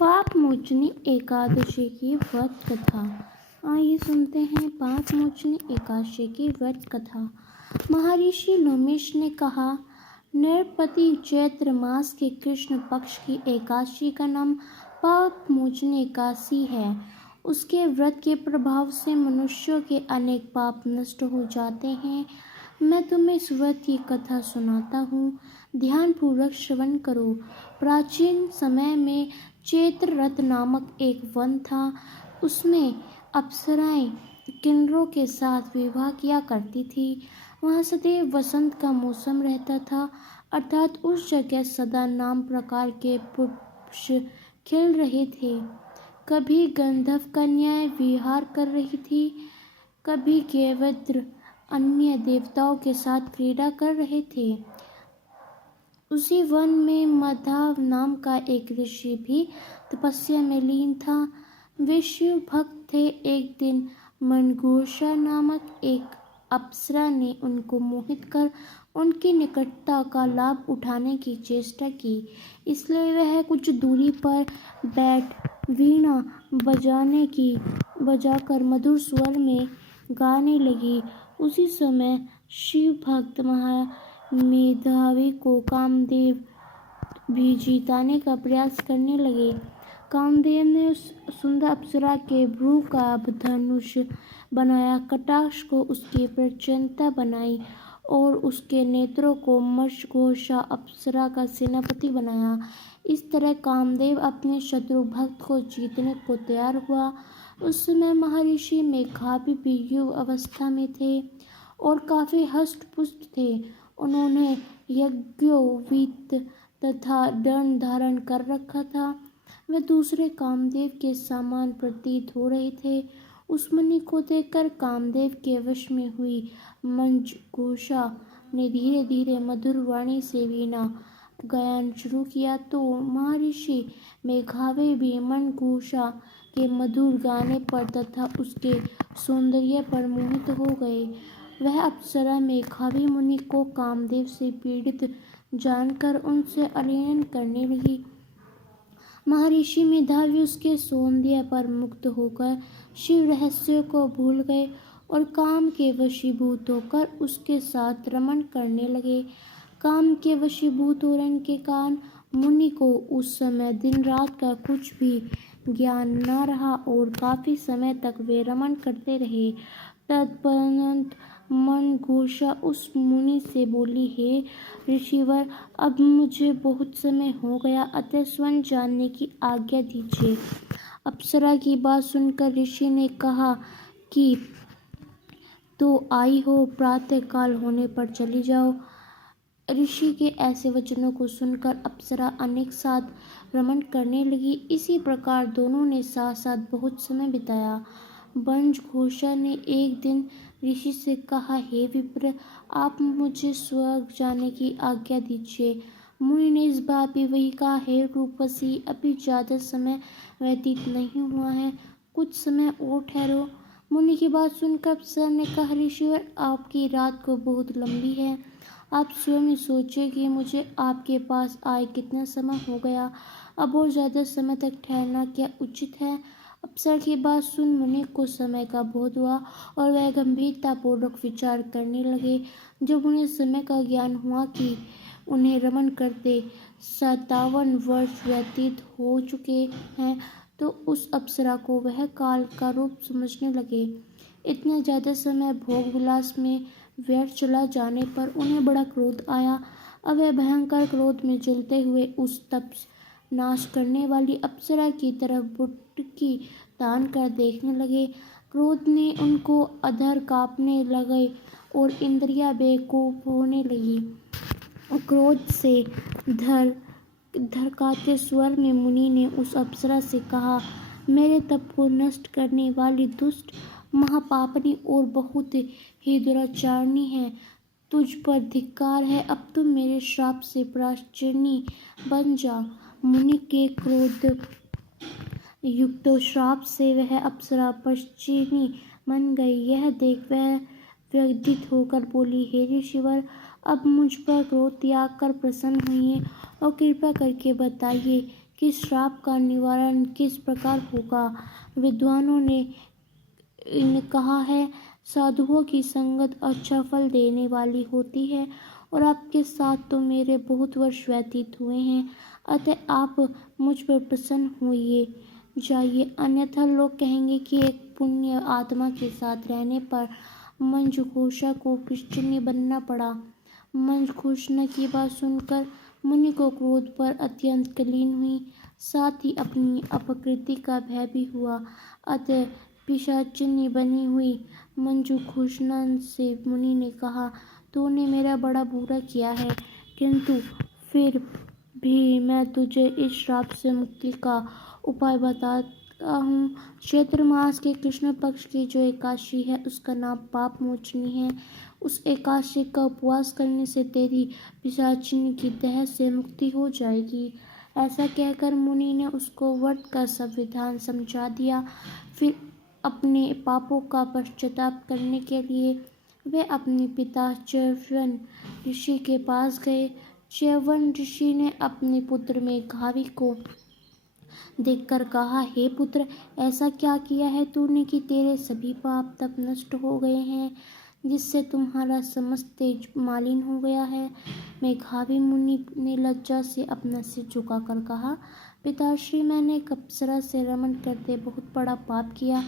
पाप मोचनी एकादशी की व्रत कथा। आइए सुनते हैं पाप मोचनी एकादशी की व्रत कथा। महर्षि लोमेश ने कहा, नृपति चैत्र मास के कृष्ण पक्ष की एकादशी का नाम पाप मोचनी एकादशी है। उसके व्रत के प्रभाव से मनुष्यों के अनेक पाप नष्ट हो जाते हैं। मैं तुम्हें इस व्रत की कथा सुनाता हूँ, ध्यानपूर्वक श्रवण करो। प्राचीन समय में चैत्र रथ नामक एक वन था। उसमें अप्सराएं किन्नरों के साथ विवाह किया करती थी। वहाँ सदैव वसंत का मौसम रहता था, अर्थात उस जगह सदा नाम प्रकार के पुष्प खिल रहे थे। कभी गंधर्व कन्याएं विहार कर रही थी, कभी गैवद्र अन्य देवताओं के साथ क्रीड़ा कर रहे थे। उसी वन में माधव नाम का एक ऋषि भी तपस्या में लीन था। वे शिव भक्त थे। एक दिन मनघोषा नामक एक अप्सरा ने उनको मोहित कर उनकी निकटता का लाभ उठाने की चेष्टा की। इसलिए वह कुछ दूरी पर बैठ वीणा बजाकर मधुर स्वर में गाने लगी। उसी समय शिव भक्त महामेधावी को कामदेव भी जिताने का प्रयास करने लगे। कामदेव ने उस सुंदर अप्सरा के भ्रू का धनुष बनाया, कटाक्ष को उसकी प्रचंडता बनाई और उसके नेत्रों को मर्षघोषा अप्सरा का सेनापति बनाया। इस तरह कामदेव अपने शत्रु भक्त को जीतने को तैयार हुआ। उस समय महर्षि मेघावी भी युव अवस्था में थे और काफी हष्ट-पुष्ट थे। उन्होंने यज्ञोपवीत तथा दंड धारण कर रखा था। वे दूसरे कामदेव के समान प्रतीत हो रहे थे। उस मुनि को देखकर कामदेव के वश में हुई मंजघोषा ने धीरे धीरे मधुर वाणी से वीणा गायन शुरू किया तो महर्षि मेघावी भी मंजघोषा के मधुर गाने पर तथा उसके सौंदर्य पर मोहित हो गए। वह अप्सरा मेघावी मुनि को कामदेव से पीड़ित जानकर उनसे आलिंगन करने लगी। महर्षि मेधावी उसके सौंदर्य पर मुग्ध होकर शिव रहस्य को भूल गए और काम के वशीभूत होकर उसके साथ रमण करने लगे। काम के वशीभूत होने के कारण मुनि को उस समय दिन रात का कुछ भी ज्ञान न रहा और काफी समय तक वे रमण करते रहे। तदपरांत मनघोषा उस मुनि से बोली, हे ऋषिवर, अब मुझे बहुत समय हो गया, अतः स्वयं जानने की आज्ञा दीजिए। अप्सरा की बात सुनकर ऋषि ने कहा कि तो आई हो, प्रातः काल होने पर चली जाओ। ऋषि के ऐसे वचनों को सुनकर अप्सरा अनेक साथ रमण करने लगी। इसी प्रकार दोनों ने साथ साथ बहुत समय बिताया। मंजघोषा ने एक दिन ऋषि से कहा, हे विप्र, आप मुझे स्वर्ग जाने की आज्ञा दीजिए। मुनि ने इस बार भी वही कहा, हे रूपसी, अभी ज्यादा समय व्यतीत नहीं हुआ है, कुछ समय और ठहरो। मुनि की बात सुनकर अप्सरा ने कहा, ऋषिवर, आपकी रात को बहुत लंबी है, आप स्वयं ही सोचिए कि मुझे आपके पास आए कितना समय हो गया, अब और ज्यादा समय तक ठहरना क्या उचित है। अप्सरा की बात सुन मुनि को समय का बोध हुआ और वह गंभीरतापूर्वक विचार करने लगे। जब उन्हें समय का ज्ञान हुआ कि उन्हें रमण करते 57 वर्ष व्यतीत हो चुके हैं, तो उस अप्सरा को वह काल का रूप समझने लगे। इतना ज्यादा समय भोग विलास में व्यर्थ चला जाने पर उन्हें बड़ा क्रोध आया। अब वह भयंकर क्रोध में जलते हुए उस तप नाश करने वाली अप्सरा की तरफ बुटकी तान कर देखने लगे। क्रोध ने उनको अधर कांपने लगे और इंद्रियां बेकाबू होने लगी। क्रोध से धड़काते स्वर में मुनि ने उस अप्सरा से कहा, मेरे तप को नष्ट करने वाली दुष्ट, महापापनी और बहुत ही दुराचारणी है, तुझ पर धिक्कार है। अब तुम मेरे श्राप से प्रायश्चिनी बन जा। मुनि के क्रोध युक्त श्राप से वह अप्सरा प्रायश्चिनी बन गई। यह देख वह व्यथित होकर बोली, हे ऋषिवर, अब मुझ पर क्रोध त्याग कर प्रसन्न हुई और कृपा करके बताइए कि श्राप का निवारण किस प्रकार होगा। विद्वानों ने कहा है, साधुओं की संगत अच्छा फल देने वाली होती है और आपके साथ तो मेरे बहुत वर्ष व्यतीत हुए हैं, अतः आप मुझ पर प्रसन्न होइए, जाइए, अन्यथा लोग कहेंगे कि एक पुण्य आत्मा के साथ रहने पर मंजुघोषा को क्रिश्चियनी बनना पड़ा। मंजुघोषा की बात सुनकर मुनि को क्रोध पर अत्यंत कलीन हुई, साथ ही अपनी अपकृति का भय भी हुआ। अतः पिशाचिनी बनी हुई मंजुघोषा से मुनि ने कहा, तूने मेरा बड़ा बुरा किया है, किंतु फिर भी मैं तुझे इस श्राप से मुक्ति का उपाय बताता हूँ। चैत्र मास के कृष्ण पक्ष की जो एकादशी है उसका नाम पाप मोचनी है। उस एकादशी का उपवास करने से तेरी पिशाचिनी की तह से मुक्ति हो जाएगी। ऐसा कहकर मुनि ने उसको व्रत का सब विधान समझा दिया। फिर अपने पापों का पश्चाताप करने के लिए वे अपने पिता च्यवन ऋषि के पास गए। च्यवन ऋषि ने अपने पुत्र मेधावी को देखकर कहा, हे पुत्र, ऐसा क्या किया है तूने कि तेरे सभी पाप तप नष्ट हो गए हैं, जिससे तुम्हारा समस्त तेज मालिन हो गया है। मेधावी मुनि ने लज्जा से अपना सिर झुकाकर कहा, पिताश्री, मैंने अप्सरा से रमण करते बहुत बड़ा पाप किया।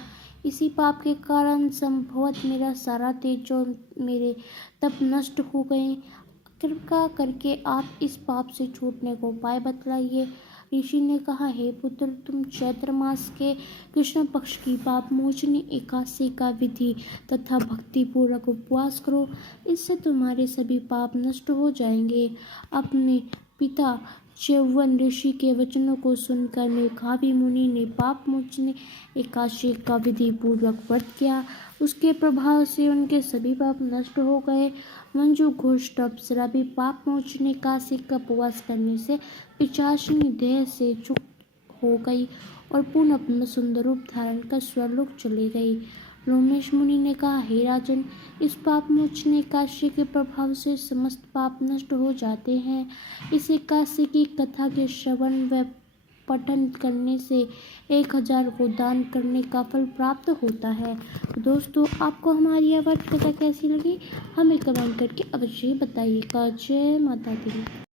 इसी पाप के कारण संभवत मेरा सारा तेज और मेरे तप नष्ट हो गए। कृपा करके आप इस पाप से छूटने को उपाय बतलाइए। ऋषि ने कहा, हे पुत्र, तुम चैत्र मास के कृष्ण पक्ष की पाप मोचनी एकादशी का विधि तथा भक्ति पूर्वक उपवास करो, इससे तुम्हारे सभी पाप नष्ट हो जाएंगे। अपने पिता च्यवन ऋषि के वचनों को सुनकर मेधावी मुनि ने पाप मोचनी एकादशी का विधि पूर्वक व्रत किया। उसके प्रभाव से उनके सभी पाप नष्ट हो गए। मंजुघोषा अप्सरा भी पाप मोचनी एकादशी का उपवास करने से पिशाचिनी देह से मुक्त हो गई और पूर्ण अपना सुंदर रूप धारण कर स्वर्गलोक चली गई। रोमेश मुनि ने कहा, हे राजन, इस पाप मोचनी एकादशी के प्रभाव से समस्त पाप नष्ट हो जाते हैं। इस एकादशी की कथा के श्रवण व पठन करने से 1000 को दान करने का फल प्राप्त होता है। तो दोस्तों, आपको हमारी यह वार्ता कथा कैसी लगी, हमें कमेंट करके अवश्य बताइएगा। जय माता दी।